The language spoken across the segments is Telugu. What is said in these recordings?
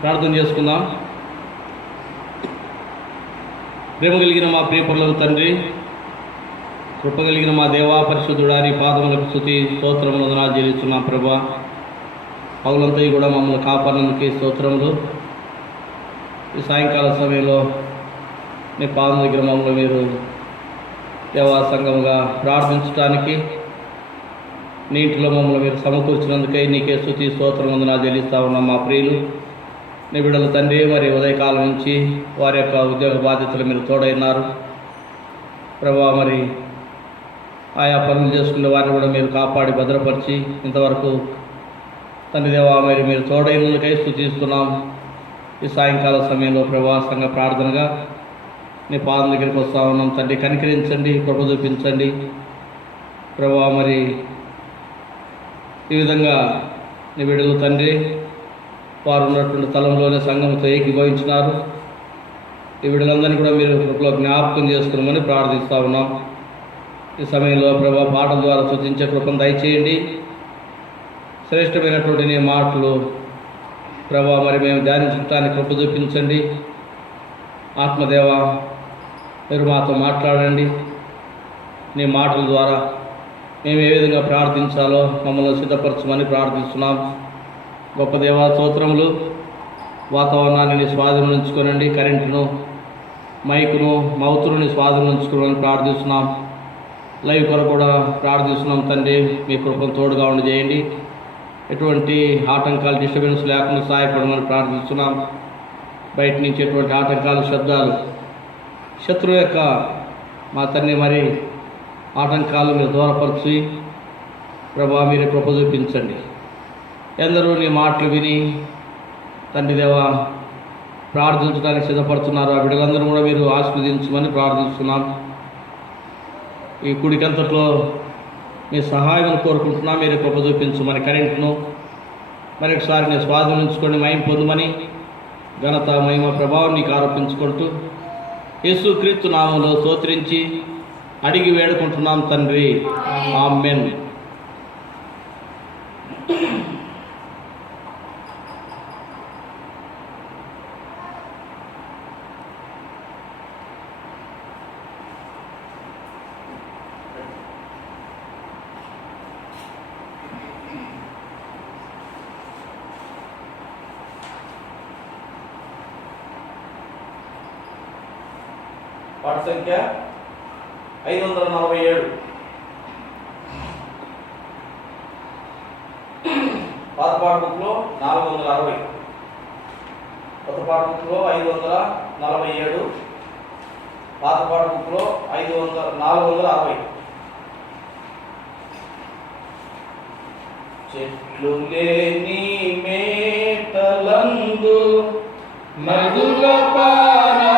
ప్రార్థన చేసుకుందాం. ప్రేమ కలిగిన మా ప్రియపరులకు తండ్రి, కృప కలిగిన మా దేవా పరిశుద్ధుడా, నీ పాదములకు స్తుతి స్తోత్రములు వందనాలు చెల్లిస్తున్నాం ప్రభా. పౌలంతా కూడా మమ్మల్ని కాపాడడానికి స్తోత్రములు. ఈ సాయంకాల సమయంలో నీ పాదం దగ్గర మమ్మల్ని మీరు దేవా సంఘముగా ప్రార్థించడానికి నీ ఇంటిలో మమ్మల్ని మీరు సమకూర్చినందుకై నీకే స్తుతి స్తోత్రం వందనాలు చెల్లిస్తా ఉన్నాం. మా ప్రియులు నీ బిడ్డల తండ్రి, మరి ఉదయకాలం నుంచి వారి యొక్క ఉద్యోగ బాధ్యతలు మీరు తోడైనారు ప్రభా. మరి ఆయా పనులు చేసుకునే వారిని కూడా మీరు కాపాడి భద్రపరిచి ఇంతవరకు తండ్రి దేవా మరి మీరు తోడైనందుకై స్తుతిస్తున్నాం. ఈ సాయంకాల సమయంలో ప్రభా సంఘ ప్రార్థనగా నీ పాదం దగ్గరికి వస్తూ ఉన్నాం తండ్రి. కనికరించండి, కృప చూపించండి ప్రభా. మరి ఈ విధంగా నీ బిడ్డలు తండ్రి వారు ఉన్నటువంటి స్థలంలోనే సంఘంతో ఏకీభవించినారు. ఈ బిడ్డలందరినీ కూడా మీరు కృపలో జ్ఞాపకం చేసుకున్నామని ప్రార్థిస్తూ ఉన్నాం. ఈ సమయంలో ప్రభా పాటల ద్వారా సూచించే కృపను దయచేయండి. శ్రేష్టమైనటువంటి నీ మాటలు ప్రభా మరి మేము ధ్యానించడానికి కృప చూపించండి. ఆత్మదేవ మీరు మాతో మాట్లాడండి. నీ మాటల ద్వారా మేము ఏ విధంగా ప్రార్థించాలో మమ్మల్ని సిద్ధపరచమని ప్రార్థిస్తున్నాం. గొప్ప దేవా స్తోత్రములు. వాతావరణాన్ని నీ స్వాధీనం ఉంచుకోనండి. కరెంటును, మైకును, మౌతుని స్వాధీనం ఉంచుకోవాలని ప్రార్థిస్తున్నాం. లైవ్ కొరకు కూడా ప్రార్థిస్తున్నాం తండ్రి. మీ కృపను తోడుగా ఉండి చేయండి. ఎటువంటి ఆటంకాలు, డిస్టర్బెన్స్ లేకుండా సహాయపడమని ప్రార్థిస్తున్నాం. బయట నుంచి ఎటువంటి ఆటంకాలు, శబ్దాలు, శత్రువు యొక్క మా తండ్రి మరి ఆటంకాలు మీరు దూరపరిచి ప్రభా మీరు కృప చూపించండి. ఎందరూ నీ మాటలు విని తండ్రి దేవా ప్రార్థించడానికి సిద్ధపడుతున్నారు. ఆ బిడ్డలందరూ కూడా మీరు ఆశీర్వదించమని ప్రార్థిస్తున్నాం. ఈ కుడికంతట్లో మీ సహాయం కోరుకుంటున్నా. మీరు కృప చూపించమని, కరెంటును మరొకసారి నీ స్వాధీనించుకొని మహిమ పొందమని, ఘనత మహిమ ప్రభావం నీకు ఆరోపించుకుంటూ యేసుక్రీస్తు నామంలో స్తోత్రించి అడిగి వేడుకుంటున్నాం తండ్రి. ఆమేన్. పాట సంఖ్య 547. పాత పాట బుక్లో 460, కొత్త పాట బుక్లో 547, పాత పాట బుక్లో 460. చెట్లు లేని మేటలందు నదుల పారా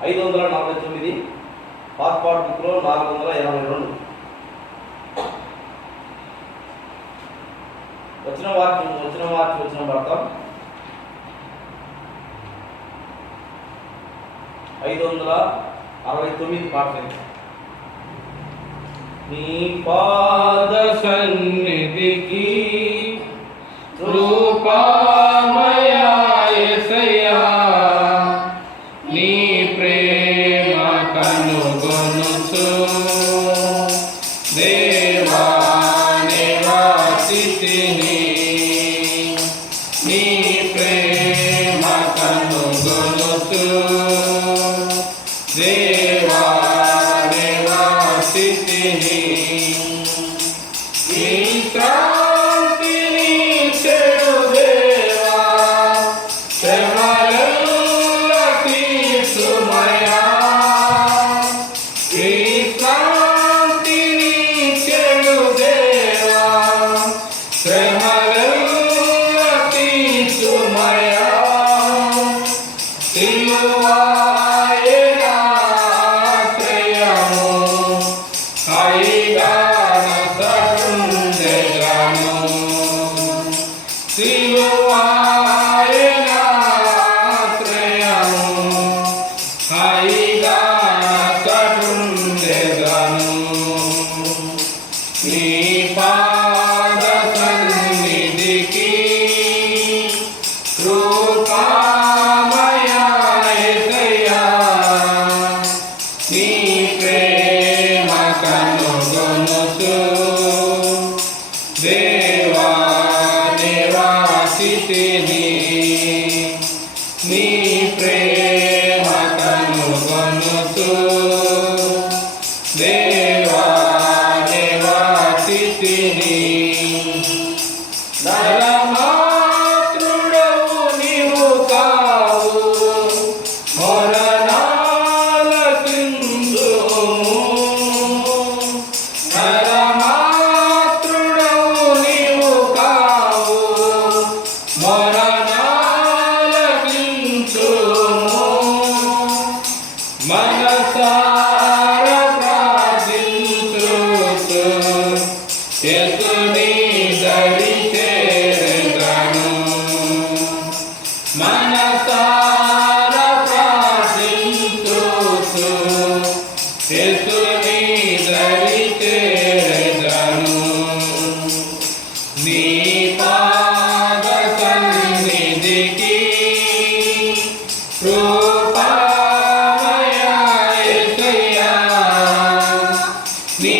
549 పాస్పోర్ట్ బుక్లో 482 వచ్చిన పడతాం 569 పాఠం. నీ పాద సన్నిధికి రూపామయా యేసయ్యా నీ ప్రేమ కనుగొనుచు దేవా నివా స్థితిని నీ ప్రేమ కనుగొనుచు దేవా దేవా స్థితిని విశ్రాంతిని చెడు దేవా శ్రమల తీర్చుమయా విశ్రాంతిని చెడు దేవా శ్రమల తీర్చుమయా సిలువాయే ఆశ్రయము హాయిగా నసగుండెదను సిలువాయే ఆశ్రయము హాయిగా నసగుండెదను నీ పాద సన్నిధికి కృపామయా యేసయ్యా నీ ప్రేమ కనుగొనుచు దేవా దేవా స్థితిని నీ ప్రేమ కనుగొనుచు దేవా దేవా స్థితిని నరమాతృడవు నీవు కావు మొరనాలకిందుము నరమాతృడవు నీవు కావు మొరనాలకిందుము మనసార ప్రార్థించుచు యేసుని దరి చేరెదను మనసార ప్రార్థించుచు యేసుని దరి చేరెదను నీ పాద సన్నిధికి కృపామయా యేసయ్యా నీ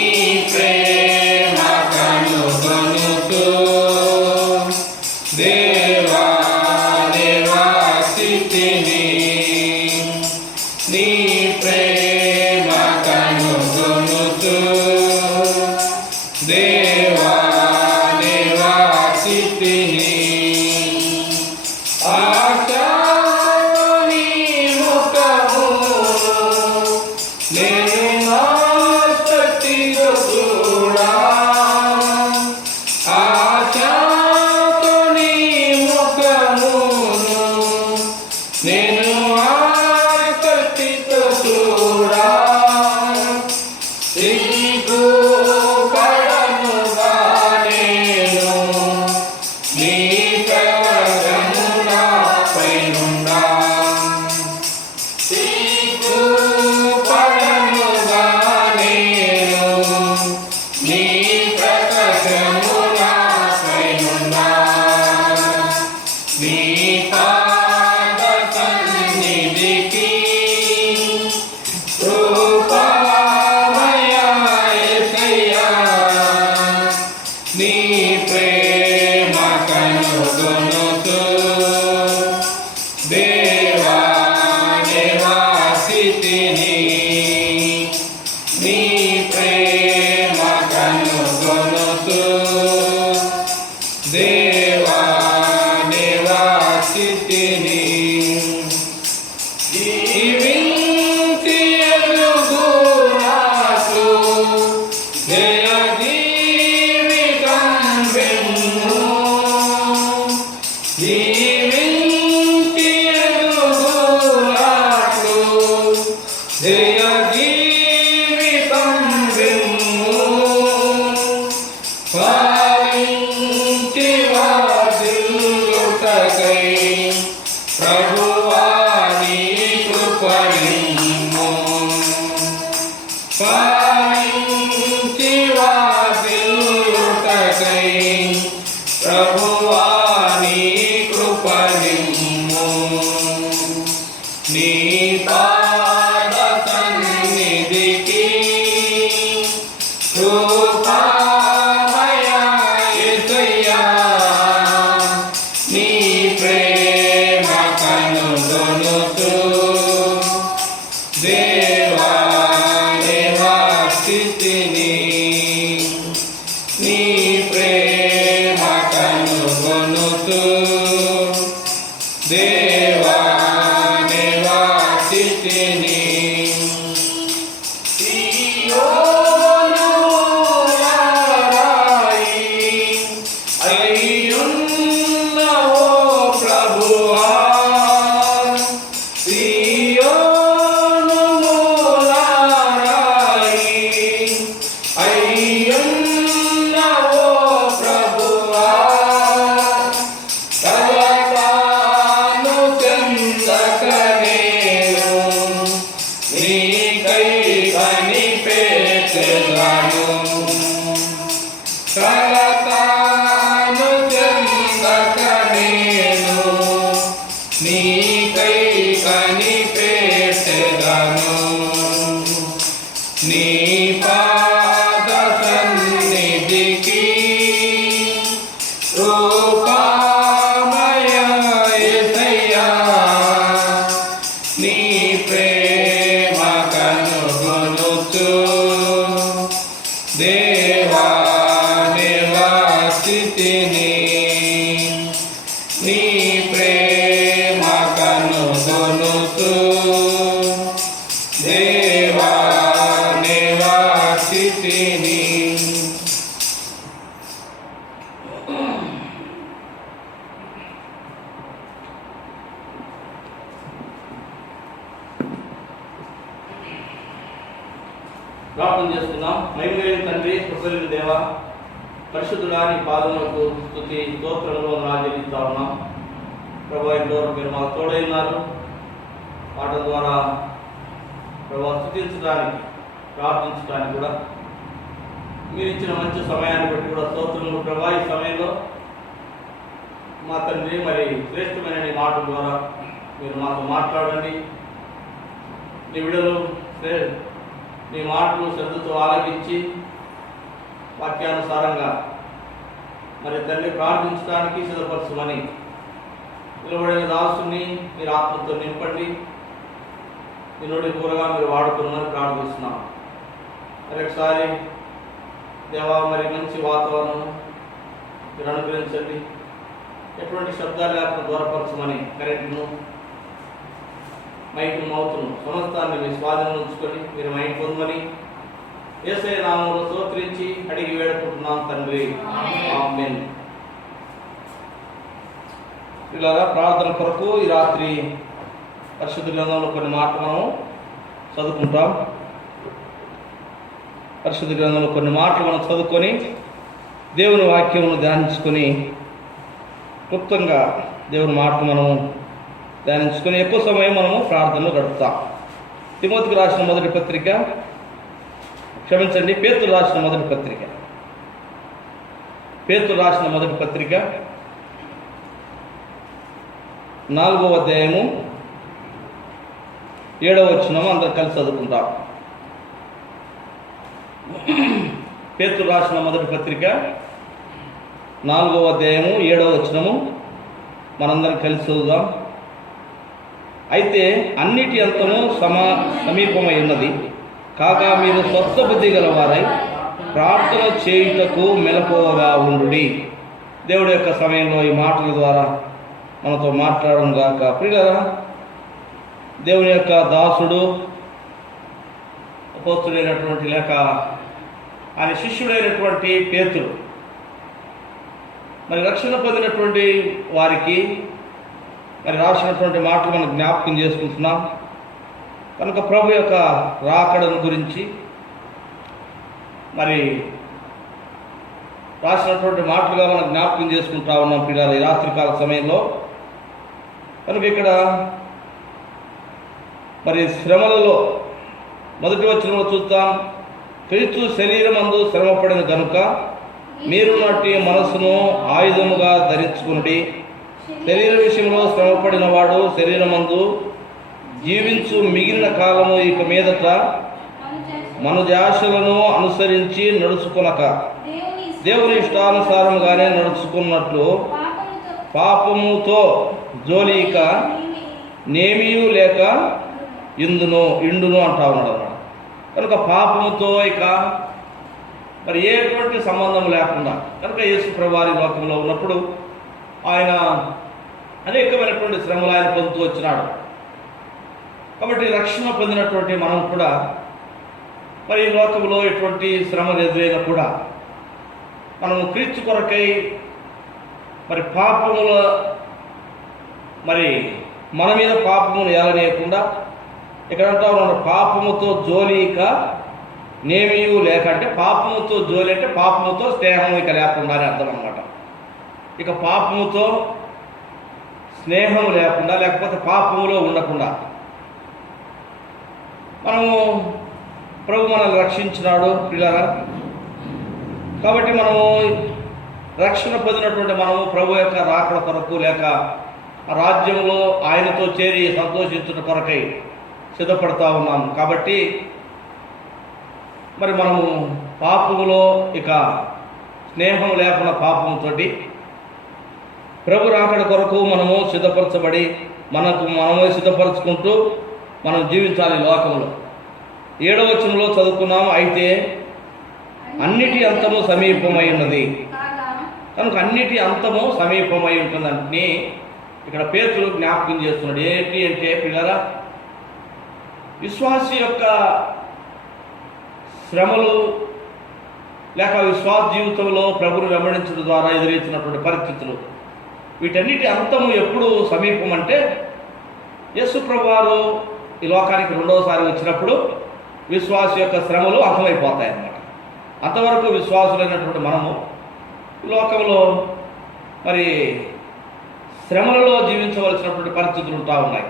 ప్రేమ కనుగొనుచు దేవా దేవా స్థితిని నీ ప్రేమ కనుగొనుచు దేవా దేవా స్థితిని ఆశాని ముఖము నేను ఆసక్తితో చూడా ఆశాతో నీ ముఖమును నేను ఆసక్తితో చూడా సిగ్గు పడనుగా నేను నీ ప్రకటనపై నుండా సిగ్గు పడనుగా నేను నీ ప్రకటనపై నుండా నీ పాద సన్నిధికి కృపామయా యేసయ్యా నీ ప్రేమ కనుగొనుచు దేవా దేవా స్థితిని నీ ప్రేమ కనుగొనుచు దేవా దేవా స్థితిని జీవించి ఎదుగు నాకు జయ జీవితం వెన్ను జీవించి ఎదుగు నాకు జయ జీవితం వెన్ను పాలించి వాదిల్లుటకై ప్రభువా నీ కృపనిమ్ము పాలించి వాదిల్లుటకై ప్రభువా నీ కృపనిమ్ము నీ పాద సన్నిధికి కృపామయా యేసయ్యా కృపామయ యేసయ్యా నీ ప్రేమ కనుగొనుచు దేవా నివాసితిని నీ ప్రేమ కనుగొనుచు దేవా నివాసితిని. ప్రార్థన చేస్తున్నాం. మహిమగలిగిన తండ్రి, కృపగలిగిన దేవ, పరిశుద్ధుడా నీ పాదములకు స్తుతి స్తోత్రంలో రాజీవిస్తా ఉన్నాం. ప్రభా ఇంతవరకు మీరు మాకు తోడైనారు. పాట ద్వారా ప్రభా స్తుతించడానికి ప్రార్థించడానికి కూడా మీరు ఇచ్చిన మంచి సమయాన్ని బట్టి కూడా స్తోత్రములు ప్రభా. ఈ సమయంలో మా తండ్రి మరి శ్రేష్టమైన నీ మాట ద్వారా మీరు మాతో మాట్లాడండి. నీ విడలు నీ మాటలు శ్రద్ధతో ఆలకించి వాక్యానుసారంగా మరి తండ్రి ప్రార్థించడానికి సిద్ధపరచమని నిలబడిన దాసుని మీరు ఆత్మతో నింపండి. నిన్నుడి కూరగా మీరు వాడుతున్నారని ప్రార్థిస్తున్నాం. మరి ఒకసారి దేవా మరి మంచి వాతావరణం మీరు అనుగ్రహించండి. ఎటువంటి శబ్దాలు లేకుండా దూరపరచమని కరెంట్ను మైకును మౌతును సమస్తాన్ని మీ స్వాధీనం ఉంచుకొని మీరు మైండ్ పొందమని యేసయ్య నామములో స్తోత్రించి అడిగి వేడుకుంటున్నాం తండ్రి, ఆమేన్. ఇలా ప్రార్థన కొరకు ఈ రాత్రి పరిశుద్ధ గ్రంథంలో కొన్ని మాటలు మనం చదువుకుంటాం. పరిశుద్ధ గ్రంథంలో కొన్ని మాటలు మనం చదువుకొని దేవుని వాక్యమును ధ్యానించుకొని క్లుప్తంగా దేవుని మాటలు మనం ధ్యానించుకొని ఎక్కువ సమయం మనము ప్రార్థనలో గడుపుతాం. తిమోతికి రాసిన మొదటి పత్రిక, క్షమించండి, పేతురు రాసిన మొదటి పత్రిక, పేతురు రాసిన మొదటి పత్రిక 4వ అధ్యాయము 7వ వచనము అందరు కలిసి చదువుకుంటాం. పేతురు రాసిన మొదటి పత్రిక 4వ అధ్యాయము 7వ వచనము మనందరం కలిసి చదువుదాం. అయితే అన్నిటి అంతము సమీపమై ఉన్నది, కాగా మీరు స్వస్థ బుద్ధి గలవారై ప్రార్థన చేయుటకు మెలకువగా ఉండుడి. దేవుడి యొక్క సమయంలో ఈ మాటల ద్వారా మనతో మాట్లాడడం గాక. ప్రియులారా, దేవుని యొక్క దాసుడు అపోస్తుడైనటువంటి లేక ఆయన శిష్యుడైనటువంటి పేతురు మరి రక్షణ పొందినటువంటి వారికి మరి రాసినటువంటి మాటలు మనం జ్ఞాపకం చేసుకుంటున్నాం. కనుక ప్రభు యొక్క రాకడను గురించి మరి రాసినటువంటి మాటలుగా మనం జ్ఞాపకం చేసుకుంటా ఉన్నాం పిల్లలు ఈ రాత్రికాల సమయంలో. కనుక ఇక్కడ మరి శ్రమలలో మొదటి వచనంలో చూస్తాం, క్రీస్తు శరీరమందు శ్రమపడిన కనుక మీరు నాటి మనస్సును ఆయుధముగా ధరించుకుని శరీర విషయంలో శ్రమపడిన వాడు శరీరమందు జీవించు మిగిలిన కాలము ఇక మీదట మనుజాశలను అనుసరించి నడుచుకొనక దేవుని ఇష్టానుసారంగానే నడుచుకున్నట్లు పాపముతో జోలిక నేమియు లేక ఇండును అంటా ఉన్నాడు అన్నమాట. కనుక పాపముతో ఇక మరి ఎటువంటి సంబంధం లేకుండా కనుక యేసు ప్రభువారి లోకంలో ఉన్నప్పుడు ఆయన అనేకమైనటువంటి శ్రమలు ఆయన పొందుతూ వచ్చినాడు. కాబట్టి రక్షణ పొందినటువంటి మనం కూడా మరి ఈ లోకంలో ఎటువంటి శ్రమలు ఎదురైనా కూడా మనము క్రీస్తు కొరకై మరి పాపముల మరి మన మీద పాపమును ఏలనేయకుండా ఇక్కడ అంటా ఉన్నాడు, పాపముతో జోలిక నేమియు లేక, అంటే పాపముతో జోలి అంటే పాపముతో స్నేహం ఇక లేకుండా అని అర్థం అన్నమాట. ఇక పాపముతో స్నేహం లేకుండా లేకపోతే పాపములో ఉండకుండా మనము ప్రభు మనల్ని రక్షించినాడు పిల్లరా. కాబట్టి మనము రక్షణ పొందినటువంటి మనము ప్రభు యొక్క రాకడ కొరకు లేక రాజ్యంలో ఆయనతో చేరి సంతోషించుట కొరకై సిద్ధపడతా ఉన్నాము. కాబట్టి మరి మనము పాపములో ఇక స్నేహం లేకుండా పాపంతో ప్రభు రాకడ కొరకు మనము సిద్ధపరచబడి మనమే సిద్ధపరచుకుంటూ మనం జీవించాలి లోకంలో. 7వ వచనంలో చదువుకున్నాము, అయితే అన్నిటి అంతము సమీపమై ఉన్నది. కనుక అన్నిటి అంతము సమీపమై ఉంటుందని ఇక్కడ పేతురు జ్ఞాపకం చేస్తున్నాడు. ఏంటి అంటే పిల్లరా, విశ్వాసి యొక్క శ్రమలు లేక విశ్వాస జీవితంలో ప్రభుని వెంబడించడం ద్వారా ఎదురవుతున్నటువంటి పరిస్థితులు, వీటన్నిటి అంతము ఎప్పుడు సమీపం అంటే యేసు ప్రభువారు ఈ లోకానికి 2వసారి వచ్చినప్పుడు విశ్వాస యొక్క శ్రమలు అంతమైపోతాయి అన్నమాట. అంతవరకు విశ్వాసులైనటువంటి మనము ఈ లోకంలో మరి శ్రమలలో జీవించవలసినటువంటి పరిస్థితులు ఉంటా ఉన్నాయి.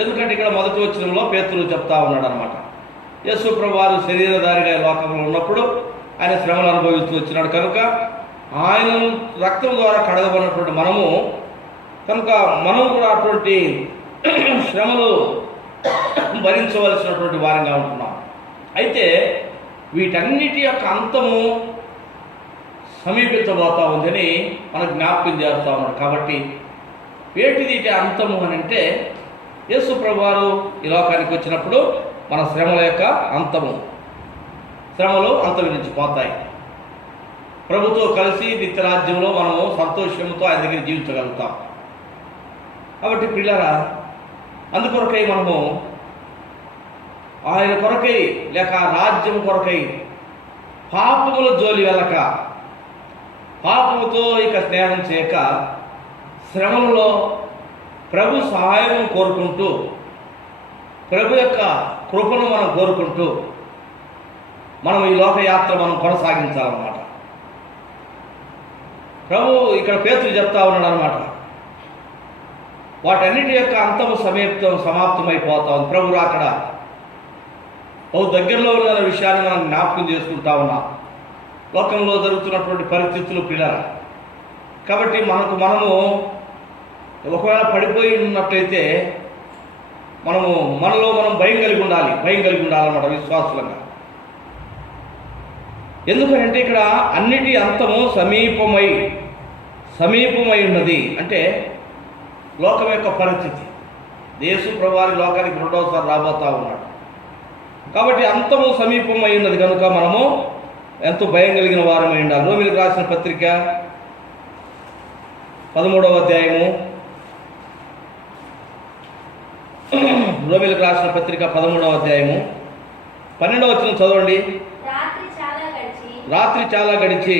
ఎందుకంటే ఇక్కడ మొదటి వచనంలో పేతురు చెప్తా ఉన్నాడు అనమాట, యేసు ప్రభువారు శరీరధారిగా ఈ లోకంలో ఉన్నప్పుడు ఆయన శ్రమలు అనుభవిస్తూ వచ్చినాడు. కనుక ఆయన రక్తం ద్వారా కడగబడినటువంటి మనము కనుక మనం కూడా అటువంటి శ్రమలు భరించవలసినటువంటి వారంగా ఉంటున్నాం. అయితే వీటన్నిటి యొక్క అంతము సమీపించబోతా ఉందని మనకు జ్ఞాపకం చేస్తూ ఉన్నాడు. కాబట్టి వేటిది అంతము అని అంటే యేసు ప్రభువారు ఈ లోకానికి వచ్చినప్పుడు మన శ్రమల యొక్క అంతము, శ్రమలు అంతరించిపోతాయి. ప్రభుతో కలిసి నిత్యరాజ్యంలో మనము సంతోషంతో ఆయన దగ్గర జీవించగలుగుతాం. కాబట్టి పిల్లరా, అందుకొరకై మనము ఆయన కొరకై లేక రాజ్యం కొరకై పాపముల జోలి వెళ్ళక, పాపముతో ఇక స్నేహం చేయక, శ్రమలలో ప్రభు సహాయం కోరుకుంటూ, ప్రభు యొక్క కృపను మనం కోరుకుంటూ మనం ఈ లోకయాత్ర మనం కొనసాగించాలన్నమాట. ప్రభు ఇక్కడ పేతురు చెప్తా ఉన్నాడు అనమాట, వాటన్నిటి యొక్క అంతము సమాప్తమైపోతా ఉంది. ప్రభు అక్కడ బహు దగ్గరలో ఉన్న విషయాన్ని మనం జ్ఞాపకం చేసుకుంటా ఉన్నాం. లోకంలో జరుగుతున్నటువంటి పరిస్థితులు పిల్లల, కాబట్టి మనము ఒకవేళ పడిపోయి ఉన్నట్లయితే మనలో మనం భయం కలిగి ఉండాలన్నమాట విశ్వాసులంగా. ఎందుకంటే ఇక్కడ అన్నిటి అంతము సమీపమై ఉన్నది అంటే లోకం యొక్క పరిస్థితి. యేసు ప్రభువారి లోకానికి 2వసారి రాబోతా ఉన్నాడు. కాబట్టి అంతము సమీపమై ఉన్నది కనుక మనము ఎంతో భయం కలిగిన వారమై ఉండాలి. రోమీయులకు రాసిన పత్రిక 13వ అధ్యాయము, రోమీయులకు రాసిన పత్రిక 13వ అధ్యాయము 12వ వచనం చదవండి. రాత్రి చాలా గడిచి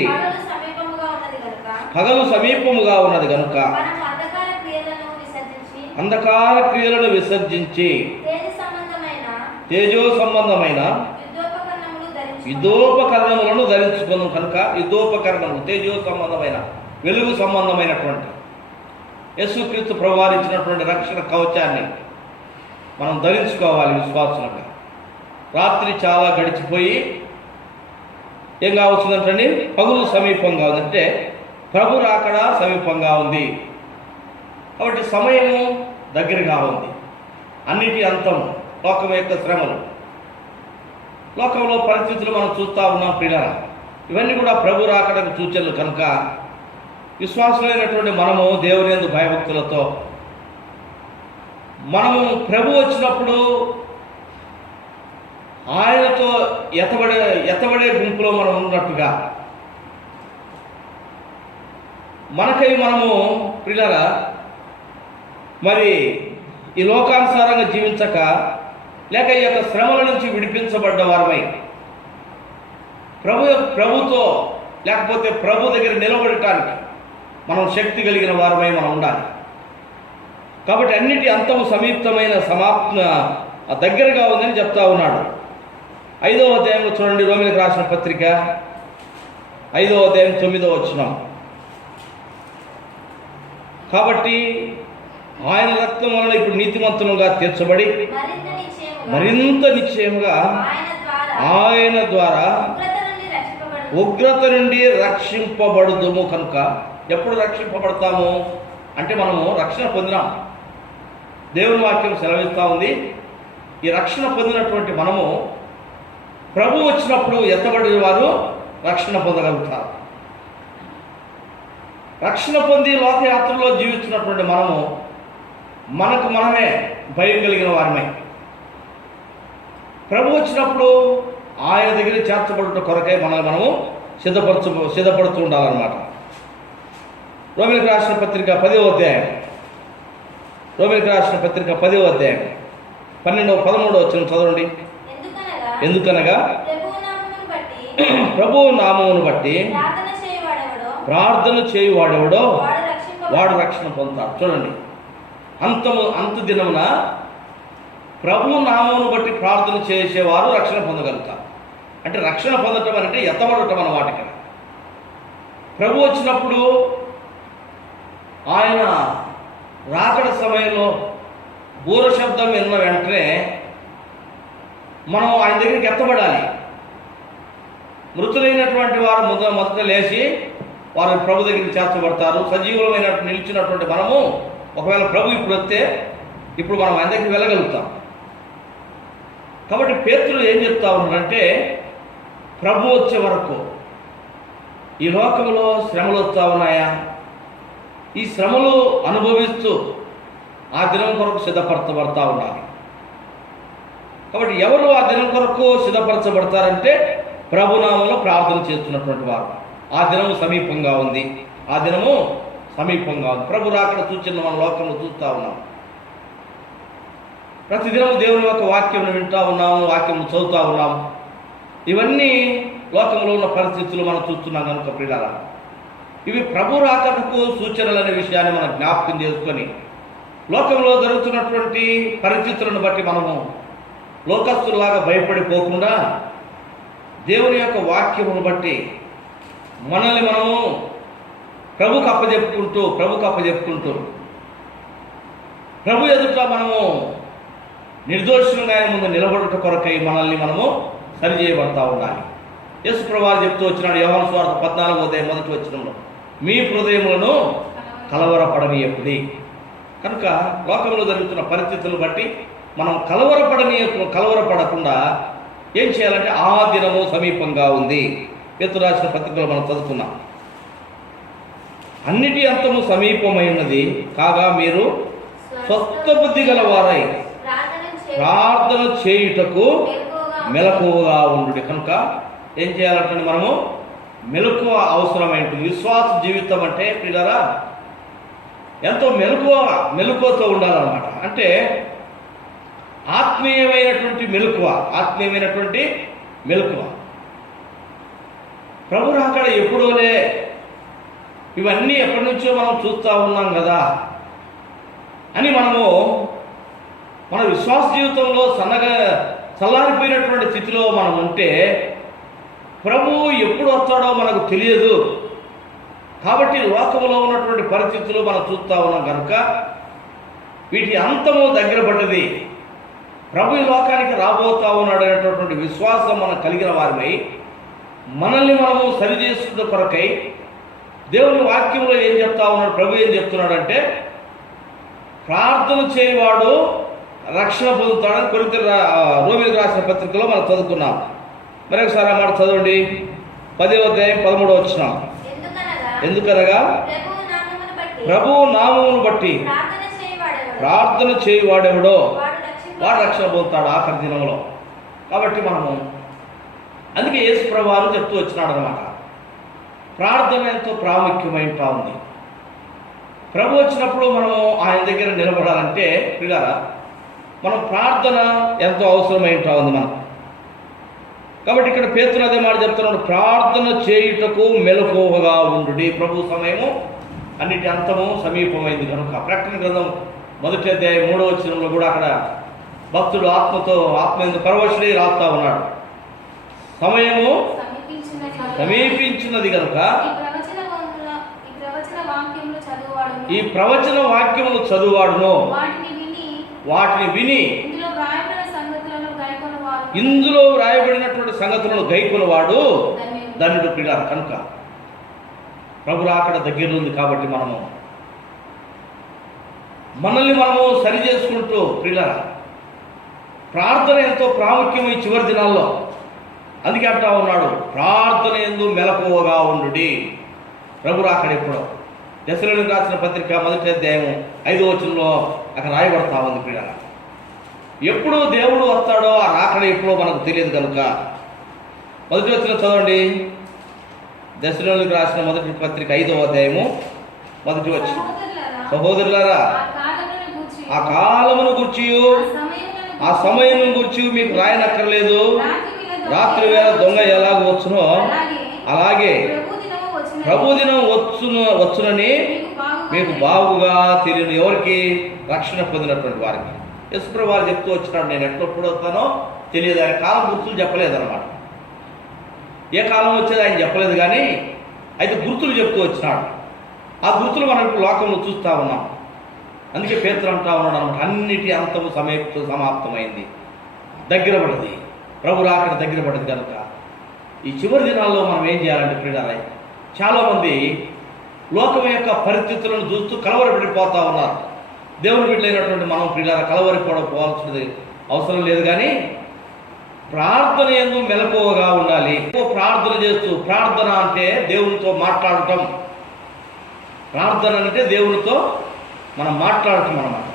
పగలు సమీపముగా ఉన్నది కనుక అంధకార క్రియలను విసర్జించి తేజో సంబంధమైన యుద్ధోపకరణములను ధరించుకున్నాం. కనుక యుద్ధోపకరణము తేజో సంబంధమైన, వెలుగు సంబంధమైనటువంటి యేసుక్రీస్తు ప్రభువారు ఇచ్చినటువంటి రక్షణ కవచాన్ని మనం ధరించుకోవాలి విశ్వాసులుగా. రాత్రి చాలా గడిచిపోయి ఏం కావచ్చుందంటే పగులు సమీపంగా ఉందంటే ప్రభు రాకడ సమీపంగా ఉంది. కాబట్టి సమయము దగ్గరగా ఉంది. అన్నిటి అంతం లోకం యొక్క శ్రమలు, లోకంలో పరిస్థితులు మనం చూస్తూ ఉన్నాం పిల్లరా. ఇవన్నీ కూడా ప్రభు రాకడకు సూచనలు కనుక విశ్వాసులైనటువంటి మనము దేవుని యందు భయభక్తులతో మనము ప్రభు వచ్చినప్పుడు ఆయనతో ఎత్తబడే గుంపులో మనం ఉన్నట్టుగా మనకై మనము పిల్లరా మరి ఈ లోకానుసారంగా జీవించక, లేక ఈ యొక్క శ్రమల నుంచి విడిపించబడ్డ వారమై ప్రభుతో లేకపోతే ప్రభు దగ్గర నిలబడటానికి మనం శక్తి కలిగిన వారమై మనం ఉండాలి. కాబట్టి అన్నిటి అంతము దగ్గరగా ఉందని చెప్తా ఉన్నాడు. 5వ అధ్యాయంలో చూడండి, రోమీయులకు రాసిన పత్రిక 5వ అధ్యాయం 9వ వచనం. కాబట్టి ఆయన రక్తం వలన ఇప్పుడు నీతిమంతులుగా తీర్చబడి మరింత నిశ్చయముగా ఆయన ద్వారా ఉగ్రత నుండి రక్షింపబడుదుము. కనుక ఎప్పుడు రక్షింపబడతాము అంటే మనము రక్షణ పొందినాం. దేవుని వాక్యం సెలవిస్తూ ఉంది, ఈ రక్షణ పొందినటువంటి మనము ప్రభు వచ్చినప్పుడు ఎత్తబడిన వారు రక్షణ పొందగలుగుతారు. రక్షణ పొంది లోకయాత్రలో జీవిస్తున్నటువంటి మనకు మనమే భయం కలిగిన వారమే. ప్రభు వచ్చినప్పుడు ఆయన దగ్గర చేర్చబడుట కొరకై మనము సిద్ధపడుతూ ఉండాలన్నమాట. రోమిలకు రాసిన పత్రిక 10వ అధ్యాయం, రోమిలకు రాసిన పత్రిక 10వ అధ్యాయం 12-13 వచనం చదవండి. ఎందుకనగా ప్రభువు నామమును బట్టి ప్రార్థన చేయువాడెవడో వాడు రక్షణ పొందుతాడు. చూడండి, అంత దినమున ప్రభు నామమును బట్టి ప్రార్థన చేసేవారు రక్షణ పొందగలుగుతారు. అంటే రక్షణ పొందటం అంటే ఎత్తబడటం అన్నమాట. ఇక్కడ ప్రభు వచ్చినప్పుడు ఆయన రాకడ సమయంలో బూర శబ్దం విన్న వెంటనే మనం ఆయన దగ్గరికి ఎత్తబడాలి. మృతులైనటువంటి వారు మొదట లేచి వారు ప్రభు దగ్గరికి చేర్చబడతారు. సజీవులమైన నిలిచినటువంటి మనము ఒకవేళ ప్రభు ఇప్పుడు వస్తే ఇప్పుడు మనం ఆయన దగ్గరికి వెళ్ళగలుగుతాం. కాబట్టి పేతురు ఏం చెప్తా ఉన్నారంటే, ప్రభు వచ్చే వరకు ఈ లోకంలో శ్రమలు వస్తూ ఉన్నాయా, ఈ శ్రమలు అనుభవిస్తూ ఆ దినం కొరకు సిద్ధపరచబడతా ఉండాలి. కాబట్టి ఎవరు ఆ దినం కొరకు సిద్ధపరచబడతారంటే ప్రభునామంలో ప్రార్థన చేస్తున్నటువంటి వారు. ఆ దినము సమీపంగా ఉంది, ఆ దినము సమీపంగా ఉంది. ప్రభు రాకడ సూచన మన లోకంలో చూస్తూ ఉన్నాం. ప్రతిదినం దేవుని యొక్క వాక్యం వింటూ ఉన్నాము, వాక్యం చదువుతూ ఉన్నాము. ఇవన్నీ లోకంలో ఉన్న పరిస్థితులు మనం చూస్తున్నాం కనుక ప్రియులారా, ఇవి ప్రభు రాకడకు సూచనలు అనే విషయాన్ని మనం జ్ఞాపకం చేసుకొని లోకంలో జరుగుతున్నటువంటి పరిస్థితులను బట్టి మనము లోకస్తులాగా భయపడిపోకుండా దేవుని యొక్క వాక్యమును బట్టి మనల్ని మనము ప్రభుకు అప్పజెప్పుకుంటూ ప్రభు ఎదుట మనము నిర్దోషంగా ఆయన ముందు నిలబడుట కొరకై మనల్ని మనము సరిచేయబడతా ఉండాలి. యేసు ప్రభువు చెప్తూ వచ్చినాడు యోహాను సువార్త 14వ అధ్యాయం 1వ వచనంలో, మీ హృదయములను కలవరపడనీయకుడి. కనుక లోకంలో జరుగుతున్న పరిస్థితులను బట్టి మనం కలవరపడకుండా ఏం చేయాలంటే ఆ దినము సమీపంగా ఉంది. పేతురు రాసిన పత్రికలో మనం చదువుకున్నాం. అన్నిటి అంతము సమీపమైనది కాగా మీరు స్వస్థ బుద్ధి గల వారై ప్రార్థన చేయుటకు మెలకువగా ఉండు. కనుక ఏం చేయాలంటే మనము మెలకువ అవసరమైంటుంది. విశ్వాస జీవితం అంటే పిల్లరా ఎంతో మెలకువతో ఉండాలన్నమాట. అంటే ఆత్మీయమైనటువంటి మెలకువ. ప్రభు రాకడ ఎప్పుడోలే, ఇవన్నీ ఎప్పటి నుంచో మనం చూస్తూ ఉన్నాం కదా అని మనము మన విశ్వాస జీవితంలో చల్లారిపోయినటువంటి స్థితిలో మనం ఉంటే ప్రభువు ఎప్పుడు వస్తాడో మనకు తెలియదు. కాబట్టి లోకంలో ఉన్నటువంటి పరిస్థితులు మనం చూస్తూ ఉన్నాం కనుక వీటి అంతము దగ్గర పడ్డది. ప్రభు ఈ లోకానికి రాబోతా ఉన్నాడు అనేటటువంటి విశ్వాసం మనం కలిగిన వారిమై మనల్ని మనము సరి చేసుకున్న కొరకై దేవుని వాక్యంలో ఏం చెప్తా ఉన్నాడు, ప్రభు ఏం చెప్తున్నాడంటే ప్రార్థన చేయవాడు రక్షణ పొందుతాడని రోమిలకు రాసిన పత్రికలో మనం చదువుకున్నాం. మరొకసారి ఆ మాట చదవండి. 10వ అధ్యాయం 13వ వచనం. ఎందుకనగా ప్రభువు నామమును బట్టి ప్రార్థన చేయువాడెవడో వాడు రక్షణ పొందుతాడు ఆఖరి దినంలో. కాబట్టి మనము అందుకే యేసు ప్రభువు చెప్తూ వచ్చినాడు అనమాట, ప్రార్థన ఎంతో ప్రాముఖ్యమైంటా ఉంది. ప్రభు వచ్చినప్పుడు మనము ఆయన దగ్గర నిలబడాలంటే పిల్లరా మనం ప్రార్థన ఎంతో అవసరమైంటా ఉంది మనకు. కాబట్టి ఇక్కడ పేతురు అదే మాట చెప్తున్నాడు, ప్రార్థన చేయుటకు మెలకువగా ఉండు. ప్రభు సమయము అన్నిటి అంతము సమీపమైంది కనుక. ప్రకటన గ్రంథం 1వ అధ్యాయం 3వ వచనంలో కూడా అక్కడ భక్తుడు ఆత్మ పరవశుడై రాస్తా ఉన్నాడు, సమయము సమీపించినది కనుక ఈ ప్రవచన వాక్యములు చదువువాడును వాటిని విని ఇందులో వ్రాయబడినటువంటి సంగతులను గైకొనవాడు ధన్యుడు. పిల్లలు కనుక ప్రభు రాకడ దగ్గరలో ఉంది. కాబట్టి మనల్ని మనము సరి చేసుకుంటూ పిల్లల ప్రార్థన ఎంతో ప్రాముఖ్యం ఈ చివరి దినాల్లో. అందుకే అంటా ఉన్నాడు, ప్రార్థన యందు మెలకువగా ఉండు. ప్రభు రాకడ ఎప్పుడో దశలోనికి రాసిన పత్రిక 1వ అధ్యాయం 5వ వచనంలో అక్కడ రాయబడతా ఉంది ప్రియులారా. ఎప్పుడు దేవుడు వస్తాడో ఆ రాకడ ఎప్పుడో మనకు తెలియదు కనుక 1వ వచనం చదవండి. దశలోనికి రాసిన 1వ పత్రిక 5వ అధ్యాయము 1వ వచనం. సహోదరులారా, ఆ కాలమును గుర్చి ఆ సమయం గురించి మీకు రాయనక్కర్లేదు. రాత్రి వేళ దొంగ ఎలాగ వచ్చునో అలాగే ప్రభు దినం వచ్చునని మీకు బాగుగా తెలియని ఎవరికి? రక్షణ పొందినటువంటి వారికి. యేసుప్రభు వారు చెప్తూ వచ్చినాడు, నేను ఎప్పుడు వస్తానో తెలియదు. ఆయన కాలం గుర్తులు చెప్పలేదు అన్నమాట. ఏ కాలం వచ్చేది ఆయన చెప్పలేదు, కానీ అయితే గుర్తులు చెప్తూ వచ్చినాడు. ఆ గుర్తులు మనం ఇప్పుడు లోకంలో చూస్తూ ఉన్నాం. అందుకే పేతురు అంటా ఉన్నాడు అనమాట, అన్నిటి అంతము సమాప్తమైంది, దగ్గర పడింది, ప్రభు రాకడ దగ్గర పడింది కనుక ఈ చివరి దినాల్లో మనం ఏం చేయాలంటే ప్రియులారా, చాలామంది లోకం యొక్క పరిస్థితులను చూస్తూ కలవరపడిపోతూ ఉన్నారు. దేవుని బిడ్డలైనటువంటి మనం ప్రియులారా కలవరపడిపోవాల్సినది అవసరం లేదు, కానీ ప్రార్థన యందు మెలకువగా ఉండాలి. ప్రార్థన చేస్తూ, ప్రార్థన అంటే దేవునితో మాట్లాడటం, ప్రార్థన అంటే దేవునితో మనం మాట్లాడటం అన్నమాట.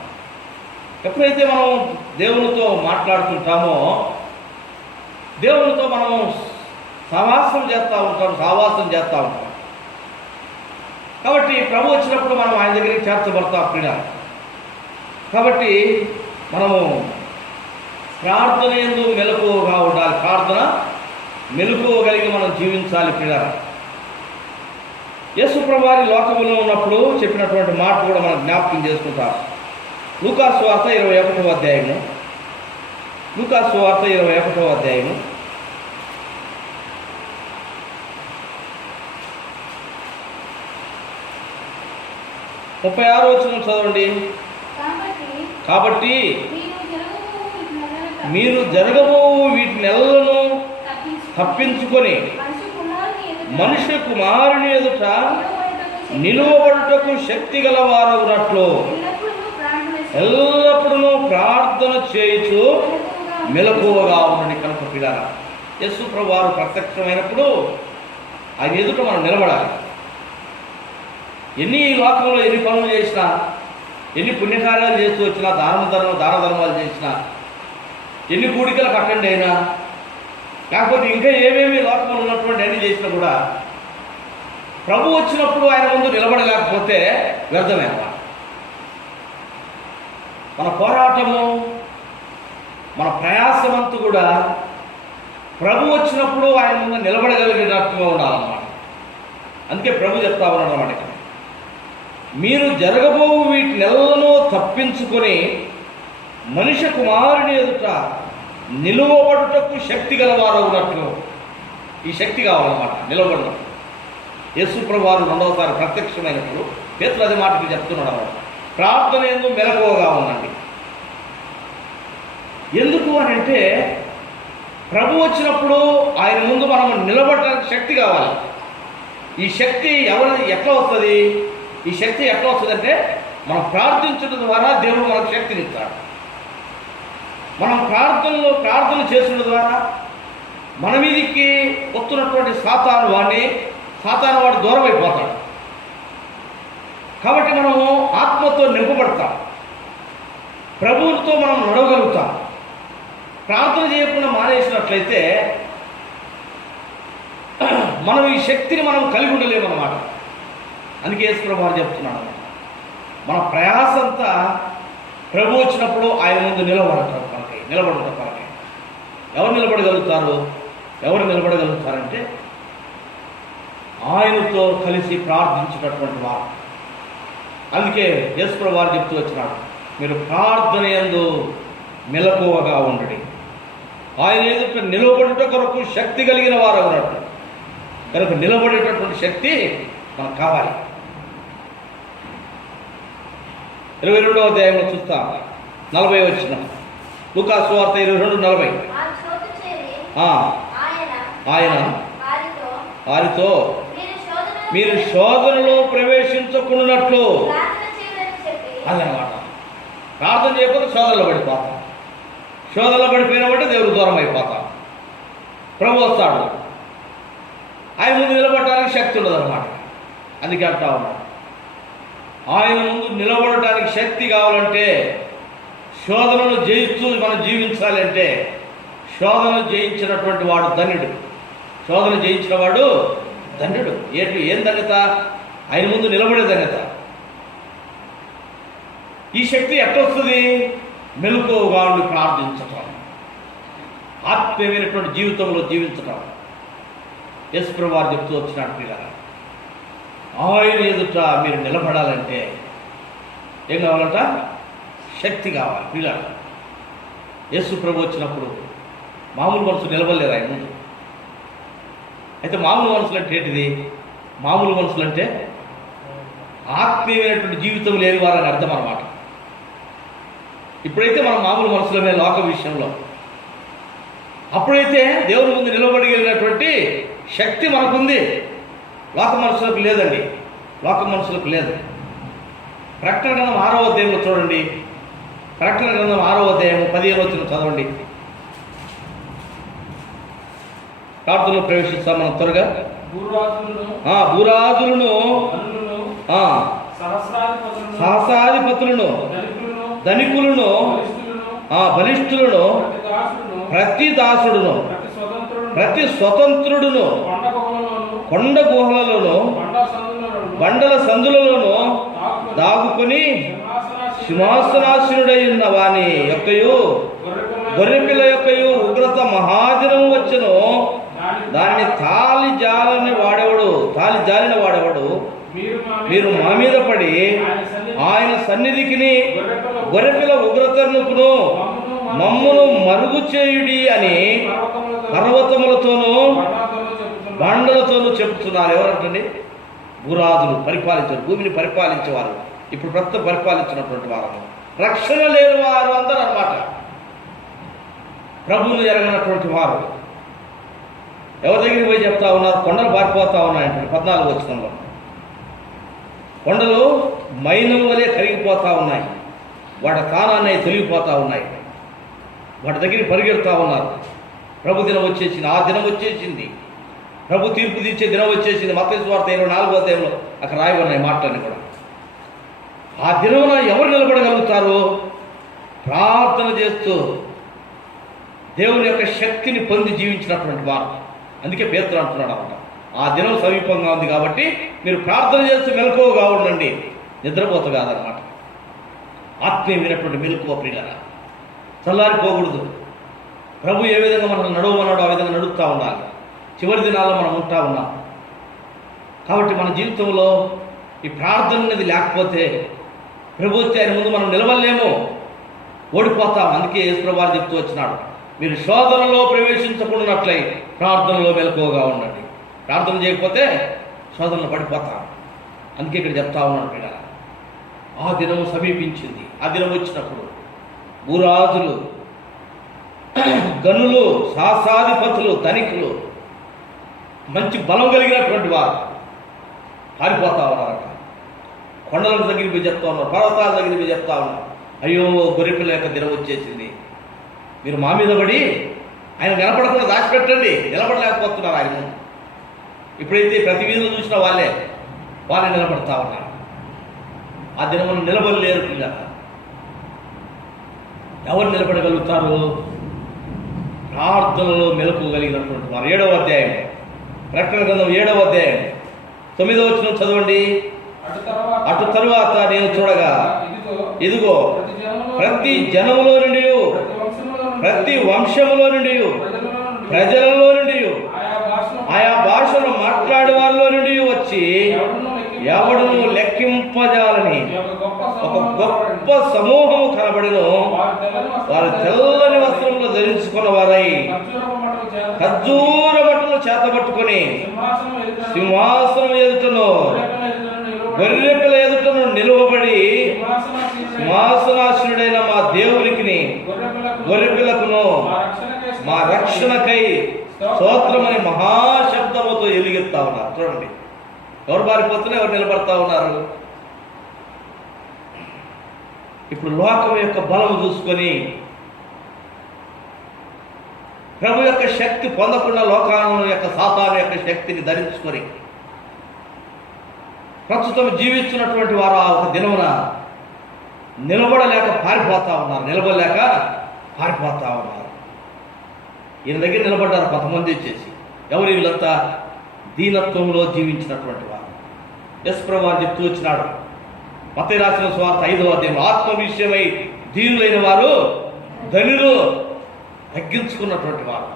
ఎప్పుడైతే మనం దేవునితో మాట్లాడుతుంటామో దేవునితో మనం సహవాసం చేస్తూ ఉంటాం. కాబట్టి ప్రభు వచ్చినప్పుడు మనం ఆయన దగ్గరికి చేర్చబడతాం ప్రియులారా. కాబట్టి మనము ప్రార్థన యందు మెలకువగా ఉండాలి. ప్రార్థన మెలకువగలిగి మనం జీవించాలి ప్రియులారా. యేసు ప్రభు వారి లోకములో ఉన్నప్పుడు చెప్పినటువంటి మాట కూడా మనం జ్ఞాపకం చేసుకుంటాం. లూకాసు వార్త 21వ అధ్యాయము. లూకాసు వార్త 21వ అధ్యాయము 36వ వచనం చదవండి. కాబట్టి మీరు జరగబో వీటినెల్లను తప్పించుకొని మనుష్య కుమారుని ఎదుట నిలువబడుటకు శక్తి గలవారవునట్లు ఎల్లప్పుడూ ప్రార్థన చేయుచు మెలకువగా ఉండండి. కనుక పిల్లరా, యేసు ప్రభు వారు ప్రత్యక్షమైనప్పుడు ఆయన ఎదుట మనం నిలబడాలి. ఎన్ని లోకంలో ఎన్ని పనులు చేసినా, ఎన్ని పుణ్యకార్యాలు చేస్తూ వచ్చినా, దాన ధర్మాలు చేసినా, ఎన్ని కూడికలకు అటెండ్ అయినా, లేకపోతే ఇంకా ఏమేమి లోకంలో ఉన్నటువంటి అన్ని చేసినా కూడా ప్రభు వచ్చినప్పుడు ఆయన ముందు నిలబడలేకపోతే వ్యర్థమే అన్నమాట. మన పోరాటము, మన ప్రయాసమంతా కూడా ప్రభు వచ్చినప్పుడు ఆయన ముందు నిలబడగలిగేటట్టుగా ఉండాలన్నమాట. అందుకే ప్రభు చెప్తా ఉన్నాడు అన్నమాట, మీరు జరగబోవు వీటినెల్లను తప్పించుకొని మనుష్య కుమారుని ఎదుట నిలువబడుటకు శక్తి గలవారవునట్లు. ఈ శక్తి కావాలన్నమాట నిలబడడం. యేసు ప్రభు వారు రెండవసారి ప్రత్యక్షమైనప్పుడు పేతురు అదే మాటకి చెప్తున్నాడు అన్నమాట, ప్రార్థన యందు మెలకువగా ఉండండి. ఎందుకు అని అంటే ప్రభు వచ్చినప్పుడు ఆయన ముందు మనం నిలబడటానికి శక్తి కావాలి. ఈ శక్తి ఎట్లా వస్తుంది? ఈ శక్తి ఎట్లా వస్తుందంటే మనం ప్రార్థించడం ద్వారా దేవుడు మనకు శక్తిని ఇస్తాడు. మనం ప్రార్థన చేసిన ద్వారా మన మీదికి వస్తున్నటువంటి సాతాను వాడు దూరం అయిపోతాడు. కాబట్టి మనము ఆత్మతో నింపబడతాం, ప్రభువుతో మనం నడవగలుగుతాం. ప్రార్థన చేయకుండా మానేసినట్లయితే మనం ఈ శక్తిని మనం కలిగి ఉండలేమన్నమాట. అందుకే యేసు ప్రభు వారు చెప్తున్నాడు, మన ప్రయాసంతా ప్రభు వచ్చినప్పుడు ఆయన ముందు నిలబడటం కొరకే. ఎవరు నిలబడగలుగుతారంటే ఆయనతో కలిసి ప్రార్థించినటువంటి వారు. అందుకే యేసు ప్రభు వారు చెప్తూ వచ్చినాడు, మీరు ప్రార్థన యందు మెలకువగా ఉండండి. ఆయన ఎదుట నిలబడుట కొరకు శక్తి కలిగిన వారు అన్నట్టు. కనుక నిలబడేటటువంటి శక్తి మనకు కావాలి. 22వ అధ్యాయంలో చూస్తాం, 40వ వచనం. లూకాసు వార్త 22:40. ఆయన వారితో మీరు శోధనలో ప్రవేశించకుండానట్లు అదనమాట. ప్రార్థన చేయకపోతే శోధనలో పడిపోతాం. శోధనలో పడిపోయినామంటే దేవుడు దూరం అయిపోతాం. ప్రభు వస్తాడు, ఆయన ముందు నిలబడటానికి శక్తి ఉండదు అనమాట. అందుకే అంటా ఉన్నాడు, ఆయన ముందు నిలబడటానికి శక్తి కావాలంటే, శోధనను జయిస్తూ మనం జీవించాలంటే, శోధన జయించినటువంటి వాడు ధన్యుడు. శోధన జయించిన వాడు ధన్యుడు. ఏం ధన్యత? ఆయన ముందు నిలబడే ధన్యత. ఈ శక్తి ఎట్టొస్తుంది? మెలకువగా ఉండి ప్రార్థించటం, ఆత్మీయమైనటువంటి జీవితంలో జీవించటం. యేసుప్రభువు వారు చెప్తూ వచ్చినాడు, పిల్లలు ఆయన ఎదుట మీరు నిలబడాలంటే ఏం కావాలంట? శక్తి కావాలి. పిల్లలు యేసుప్రభువు వచ్చినప్పుడు మామూలు మనసు నిలబడలేరు ఆయన ముందు. అయితే మామూలు మనసులు అంటే ఏంటిది? మామూలు మనసులు అంటే ఆత్మీయమైనటువంటి జీవితం లేని వారని అర్థం అన్నమాట. ఇప్పుడైతే మనం మామూలు మనసులమే లోక విషయంలో, అప్పుడైతే దేవుని ముందు నిలబడగలిగినటువంటి శక్తి మనకుంది. లోక మనుషులకు లేదండి, లోక మనుషులకు లేదు. ప్రకటన గ్రంథం 6వ అధ్యాయంలో చూడండి. ప్రకటన గ్రంథం 6వ అధ్యాయం 15వ వచనం చదవండి. ప్రార్థనలో ప్రవేశిస్తాం మనం త్వరగా. భూరాజులను, సహస్రాధిపతులను, ధనికులను, బలిష్ఠులను, ప్రతి దాసుడును, ప్రతి స్వతంత్రుడును, కొండ గుహలలోను, బండల సందులలోను దాగుకొని సింహాసనాసీనుడై ఉన్న వాని యొక్కయు గొర్రెపిల్ల యొక్కయు ఉగ్రత మహాదినము వచ్చెను. దానిని తాలి జాలిన వాడేవాడు మీరు మా మీద పడి ఆయన సన్నిధికిని గొర్రెపిల్ల ఉగ్రతనుకును మమ్మును మరుగు చేయుడి అని పర్వతములతోనూ బండలతోనూ చెప్తున్నారు. ఎవరంటండి? భూరాజులు, పరిపాలించారు, భూమిని పరిపాలించేవారు, ఇప్పుడు ప్రస్తుతం పరిపాలించినటువంటి వారు, రక్షణ లేని వారు అందరూ అన్నమాట. ప్రభువును ఎరగనటువంటి వారు ఎవరి దగ్గరికి పోయి చెప్తా ఉన్నారు? కొండలు పారిపోతా ఉన్నాయంటే 14వ వచనంలో కొండలు మైనం వలె కరిగిపోతూ ఉన్నాయి, వాటి స్థానాన్ని తొలగిపోతూ ఉన్నాయి, వాటి దగ్గరికి పరిగెడుతూ ఉన్నారు. ప్రభు దినం వచ్చేసింది, ఆ దినం వచ్చేసింది, ప్రభు తీర్పు తీర్చే దినం వచ్చేసింది. మత్తయి సువార్త 24వ అధ్యాయంలో అక్కడ రాయబడినాయి మాటలన్నీ కూడా. ఆ దినమున ఎవరు నిలబడగలుగుతారు? ప్రార్థన చేస్తూ దేవుని యొక్క శక్తిని పొంది జీవించినటువంటి వారు. అందుకే పేతురు అంటున్నాడు అన్నమాట, ఆ దినం సమీపంగా ఉంది కాబట్టి మీరు ప్రార్థన చేస్తూ మెలకువగా ఉండండి, నిద్రపోత కాదనమాట. ఆత్మీయమైనటువంటి మెలకువ ప్రియులారా, చల్లారిపోకూడదు. ప్రభు ఏ విధంగా మనం నడవమన్నాడో ఆ విధంగా నడుస్తూ ఉండాలి. చివరి దినాల్లో మనం ఉంటా ఉన్నాం కాబట్టి మన జీవితంలో ఈ ప్రార్థన అనేది లేకపోతే ప్రభు వచ్చి ఆయన ముందు మనం నిలవలేము, ఓడిపోతాం. అందుకే యేసుప్రభువు వారు చెప్తూ వచ్చినాడు, మీరు శోధనలో ప్రవేశించకుండాట్లయి ప్రార్థనలో మెలకువగా ఉండండి. ప్రార్థన చేయకపోతే శోధనలో పడిపోతాం. అందుకే ఇక్కడ చెప్తా ఉన్నాడు పిల్లలు, ఆ దినము సమీపించింది. ఆ దినం వచ్చినప్పుడు భూరాజులు, గనులు, సహస్రాధిపతులు, ధనికులు, మంచి బలం కలిగినటువంటి వారు పారిపోతా ఉన్నారట. కొండల దగ్గరికి పోయి చెప్తా ఉన్నారు, పర్వతాల దగ్గరికి పోయి చెప్తా ఉన్నారు, అయ్యో గొర్రెపిల్ల యొక్క దినం వచ్చేసింది, మీరు మా మీద పడి ఆయన నిలబడకుండా దాచిపెట్టండి. నిలబడలేకపోతున్నారు ఆయన ముందు. ఇప్పుడైతే ప్రతి వీధిలో చూసినా వాళ్ళే నిలబడతా ఉన్నారు. ఆ దినమును నిలబడలేరు పిల్లల. ఎవరు నిలబడగలుగుతారు? ప్రార్థనలో మెలకువగలిగినటువంటి వారు. 7వ అధ్యాయం, ప్రకటన గ్రంథం 7వ అధ్యాయం 9వ వచనం చదవండి. అటు తరువాత నేను చూడగా ఇదిగో ప్రతి జనములో నుండి, ప్రతి వంశములో నుండి, ప్రజలలో నుండి, ఆయా భాషను మాట్లాడే వారిలో నుండి వచ్చి ఎవడును లెక్కింపజాలని ఒక గొప్ప సమూహము కనబడిను. వారు తెల్లని వస్త్రములు ధరించుకున్న వారై ఖర్జూర మట్టలు చేతబట్టుకొని సింహాసనం ఎదుటను గొర్రెపిల్ల ఎదుటను నిలువబడి సింహాసనాసనుడైన మా దేవునికి గొర్రెపిల్లకును మా రక్షణకై స్తోత్రమని మహాశబ్దముతో ఎలుగెత్తా ఉన్నారు. చూడండి, ఎవరు పారిపోతున్నా ఎవరు నిలబడతా ఉన్నారు. ఇప్పుడు లోకం యొక్క బలం చూసుకొని ప్రభు యొక్క శక్తి పొందకుండా లోకాను యొక్క సాతాను యొక్క శక్తిని ధరించుకొని ప్రస్తుతం జీవిస్తున్నటువంటి వారు ఆ ఒక దినమున నిలబడలేక పారిపోతా ఉన్నారు, నిలబడలేక పారిపోతా ఉన్నారు. ఈయన దగ్గర నిలబడ్డారు కొంతమంది వచ్చేసి. ఎవరు వీళ్ళంతా? దీనత్వంలో జీవించినటువంటి వారు. యస్ ప్రభు అని చెప్తూ వచ్చినాడు మత్తయి రాసిన సువార్త 5వ అధ్యాయంలో, ఆత్మ విషయమై దీనులైన వారు ధనులు, తగ్గించుకున్నటువంటి వారు.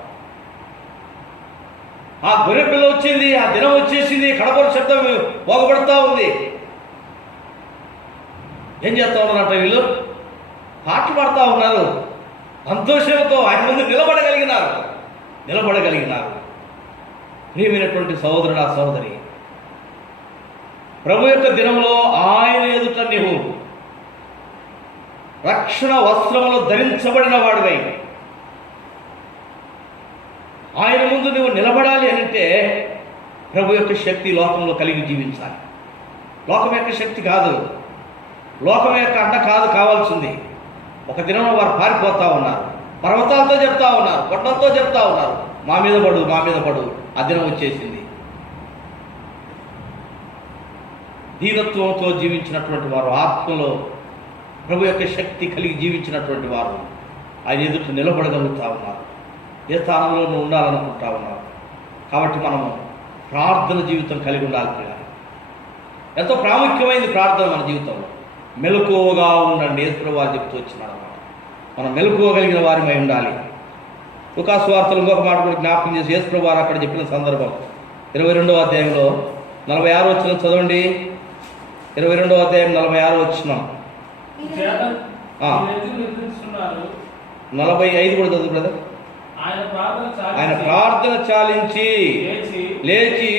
ఆ గొర్రె పిల్ల వచ్చింది, ఆ దినం వచ్చేసింది, కడపర శబ్దం పోగబడతా ఉంది. ఏం చేస్తా ఉన్నారంట వీళ్ళు? పాటలు పాడుతూ ఉన్నారు, సంతోషంతో ఆయన ముందు నిలబడగలిగినారు. ప్రియమైనటువంటి సహోదరుడా సహోదరి, ప్రభు యొక్క దినంలో ఆయన ఎదుట నీవు రక్షణ వస్త్రములు ధరించబడిన వాడివై ఆయన ముందు నువ్వు నిలబడాలి అంటే ప్రభు యొక్క శక్తి లోకంలో కలిగి జీవించాలి. లోకం యొక్క శక్తి కాదు, లోకం యొక్క అండ కాదు కావాల్సింది. ఒక దినంలో వారు పారిపోతూ ఉన్నారు, పర్వతాలతో చెప్తా ఉన్నారు, కొండలతో చెప్తా ఉన్నారు, మా మీద పడు. ఆ దినం వచ్చేసింది. దీనత్వంతో జీవించినటువంటి వారు, ఆత్మలో ప్రభు యొక్క శక్తి కలిగి జీవించినటువంటి వారు ఆయన ఎదుట నిలబడగలుగుతా ఉన్నారు. ఏ స్థానంలో నువ్వు ఉండాలనుకుంటా ఉన్నావు. కాబట్టి మనము ప్రార్థన జీవితం కలిగి ఉండాలి. ఎంతో ప్రాముఖ్యమైనది ప్రార్థన మన జీవితంలో. మెలకువగా ఉండండి, యేసు వారు చెప్తూ వచ్చినాడు అన్నమాట. మనం మెలకువగలిగిన వారిమై ఉండాలి. లూకాసు వార్తలు ఇంకొక మాట కూడా జ్ఞాపకం చేసి యేసు వారు అక్కడ చెప్పిన సందర్భం 22వ అధ్యాయంలో 46 వచనం చదవండి. 22వ అధ్యాయం 46 వచనం. 45 కూడా చదువు బ్రదర్. ఆయన ప్రార్థన చాలించి లేచి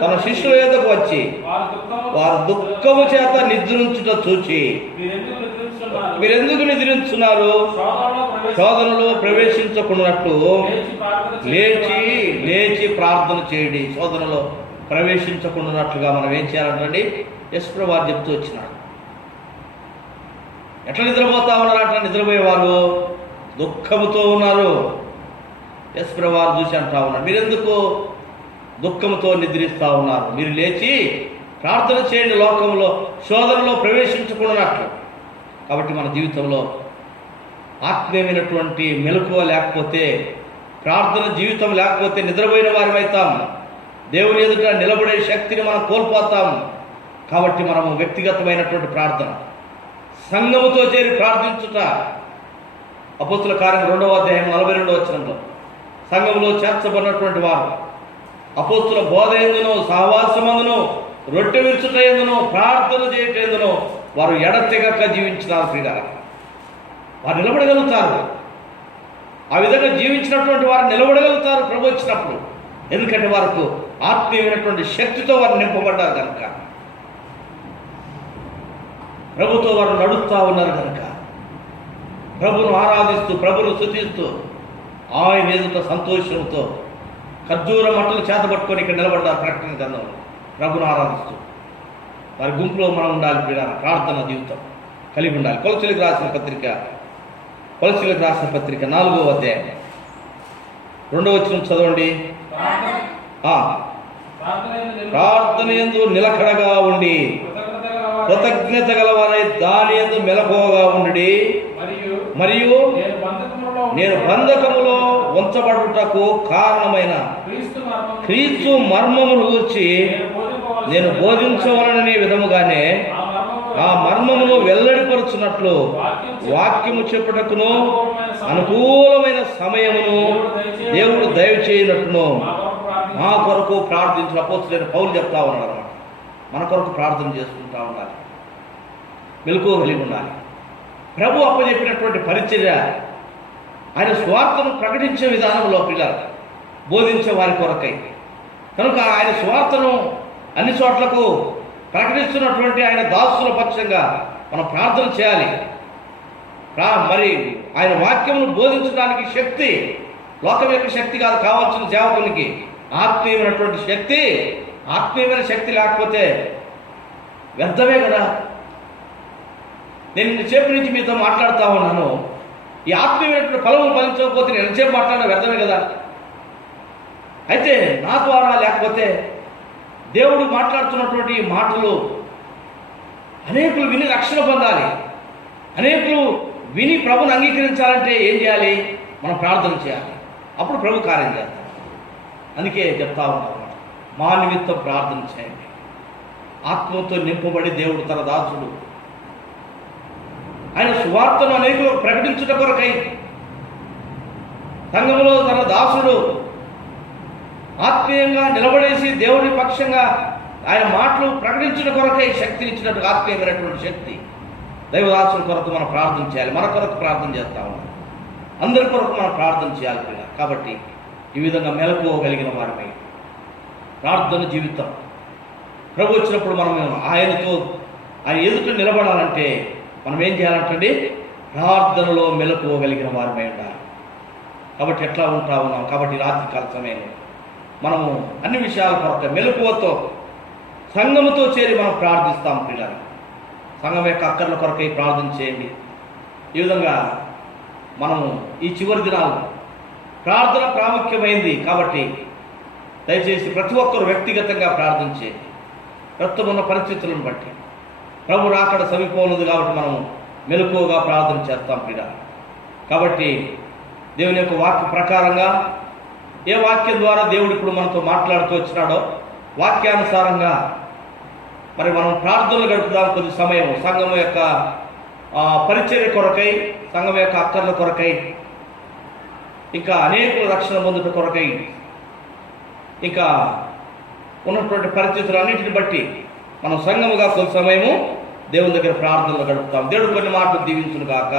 తన శిష్యుల యొద్దకు వచ్చి వారు దుఃఖము చేత నిద్రించుట చూచి, మీరెందుకు నిద్రించున్నారు? శోధనలో ప్రవేశించకున్నట్లు లేచి ప్రార్థన చేయండి. శోధనలో ప్రవేశించకుండానట్లుగా మనం ఏం చేయాలంటే యేసు ప్రభువు వారు చెప్తూ వచ్చినాడు. ఎట్లా నిద్రపోతా ఉన్నారు? అట్లా నిద్రపోయేవారు దుఃఖముతో ఉన్నారు. యేసు ప్రభువు వారు చూసి అంటా ఉన్నారు, మీరెందుకు దుఃఖంతో నిద్రిస్తూ ఉన్నారు? మీరు లేచి ప్రార్థన చేయండి, లోకంలో శోధనలో ప్రవేశించకుండానట్లు. కాబట్టి మన జీవితంలో ఆత్మీయమైనటువంటి మెలకువ లేకపోతే, ప్రార్థన జీవితం లేకపోతే నిద్రపోయిన వారిమవుతాం. దేవుని ఎదుట నిలబడే శక్తిని మనం కోల్పోతాం. కాబట్టి మనము వ్యక్తిగతమైనటువంటి ప్రార్థన, సంఘముతో చేరి ప్రార్థించుట. అపోస్తుల కార్యం 2వ అధ్యాయం 42వ వచనంలో సంఘంలో చేర్చబడినటువంటి వారు అపోస్తుల బోధ ఎందునో, సహవాసమందునో, రొట్టె విరుచుట ఎందునో, ప్రార్థన చేయటం ఎందునో వారు ఎడతెగక జీవించినారు. ప్రియులారా, వారు నిలబడగలుగుతారు. ఆ విధంగా జీవించినటువంటి వారు నిలబడగలుగుతారు ప్రభు వచ్చినప్పుడు. ఎందుకంటే వారికి ఆత్మీయమైనటువంటి శక్తితో వారు నింపబడ్డారు కనుక, ప్రభుతో వారు నడుస్తూ ఉన్నారు కనుక, ప్రభును ఆరాధిస్తూ, ప్రభును స్తుతిస్తూ, ఆయన ఎదుట సంతోషంతో ఖర్జూర మట్టలు చేతబట్టుకొని ఇక్కడ నిలబడ్డారు. ప్రకటన గ్రంథంలో ప్రభును ఆరాధిస్తూ వారి గుంపులో మనం ఉండాలి. ప్రార్థన జీవితం కలిగి ఉండాలి. కొలసీలకు రాసిన పత్రిక 4వ అధ్యాయం 2వ వచనం చదవండి. ప్రార్థన యందు నిలకడగా ఉండి కృతజ్ఞత గలవారై దాని యందు మెలకువగా ఉండి, మరియు నేను బంధకములో ఉంచబడుటకు కారణమైన క్రీస్తు మర్మమును గూర్చి నేను బోధించవలననే విధముగానే ఆ మర్మమును వెల్లడిపరుచున్నట్లు వాక్యము చెప్పుటకును అనుకూలమైన సమయమును దేవుడు దయచేయనట్టును మా కొరకు ప్రార్థించిన అపోస్తలుడైన పౌలు చెప్తా ఉన్నాడు అన్నమాట. మన కొరకు ప్రార్థన చేసుకుంటా ఉండాలి, మెలకువ కలిగి ఉండాలి. ప్రభు అప్పచెప్పినటువంటి పరిచర్య, ఆయన స్వార్థను ప్రకటించే విధానంలో పిల్లలు బోధించే వారి కొరకై కనుక ఆయన స్వార్థను అన్ని చోట్లకు ప్రకటిస్తున్నటువంటి ఆయన దాసుల పక్షంగా మనం ప్రార్థన చేయాలి. మరి ఆయన వాక్యమును బోధించడానికి శక్తి, లోకం యొక్క శక్తి కాదు కావాల్సిన సేవకునికి ఆత్మీయమైనటువంటి శక్తి. ఆత్మీయమైన శక్తి లేకపోతే వ్యర్థమే కదా. నేను ఇంతసేపు నుంచి మీతో మాట్లాడుతూ ఉన్నాను, ఈ ఆత్మీయమైనటువంటి ఫలము ఫలించకపోతే నేను ఎంతసేపు మాట్లాడినా వ్యర్థమే కదా. అయితే నా ద్వారా లేకపోతే దేవుడు మాట్లాడుతున్నటువంటి ఈ మాటలు అనేకులు విని రక్షణ పొందాలి. అనేకులు విని ప్రభుని అంగీకరించాలంటే ఏం చేయాలి? మనం ప్రార్థన చేయాలి. అప్పుడు ప్రభు కార్యం చేస్తాం. అందుకే చెప్తా ఉన్నాం, మా నిమిత్తం ప్రార్థన చేయండి. ఆత్మతో నింపబడి దేవుడు తన దాసుడు ఆయన సువార్తను అనేకులకు ప్రకటించుట కొరకై సంఘములో తన దాసుడు ఆత్మీయంగా నిలబడేసి దేవుని పక్షంగా ఆయన మాటలు ప్రకటించుట కొరకై శక్తినిచ్చినట్టు ఆత్మీయమైనటువంటి శక్తి దైవదాసుల కొరకు మనం ప్రార్థన చేయాలి. మన కొరకు ప్రార్థన చేస్తా ఉన్నాం. అందరి కొరకు మనం ప్రార్థన చేయాలి పిల్ల. కాబట్టి ఈ విధంగా మెలకువగలిగిన వారమై ప్రార్థన జీవితం ప్రభు వచ్చినప్పుడు మనం ఆయనతో ఆయన ఎదుట నిలబడాలంటే మనం ఏం చేయాలంటే ప్రార్థనలో మెలకువగలిగిన వారమై ఉండాలి. కాబట్టి ఎట్లా ఉంటా ఉన్నాం? కాబట్టి రాత్రికాల సమయంలో మనము అన్ని విషయాల కొరకు మెలకువతో సంఘముతో చేరి మనం ప్రార్థిస్తాం పిల్లలు. సంఘం యొక్క అక్కర్ల కొరకై ప్రార్థన చేయండి. ఈ విధంగా మనము ఈ చివరి దినాలు ప్రార్థన ప్రాముఖ్యమైంది. కాబట్టి దయచేసి ప్రతి ఒక్కరు వ్యక్తిగతంగా ప్రార్థన చేయండి. ప్రస్తుతం ఉన్న పరిస్థితులను బట్టి ప్రభు రాకడ సమీపం ఉన్నది కాబట్టి మనము మెలకువగా ప్రార్థన చేస్తాం పిల్లలు. కాబట్టి దేవుని యొక్క వాక్య ప్రకారంగా ఏ వాక్యం ద్వారా దేవుడు ఇప్పుడు మనతో మాట్లాడుతూ వచ్చినాడో వాక్యానుసారంగా మరి మనం ప్రార్థనలు గడుపుదాం. కొద్ది సమయం సంఘం యొక్క పరిచర్య కొరకై, సంఘం యొక్క అక్కర్ల కొరకై, ఇంకా అనేక రక్షణ పొందుట కొరకై, ఇంకా ఉన్నటువంటి పరిస్థితులన్నింటిని బట్టి మనం సంఘముగా కొంత సమయము దేవుని దగ్గర ప్రార్థనలు గడుపుతాం. దేవుడు కొన్ని మాటలు దీవించును గాక.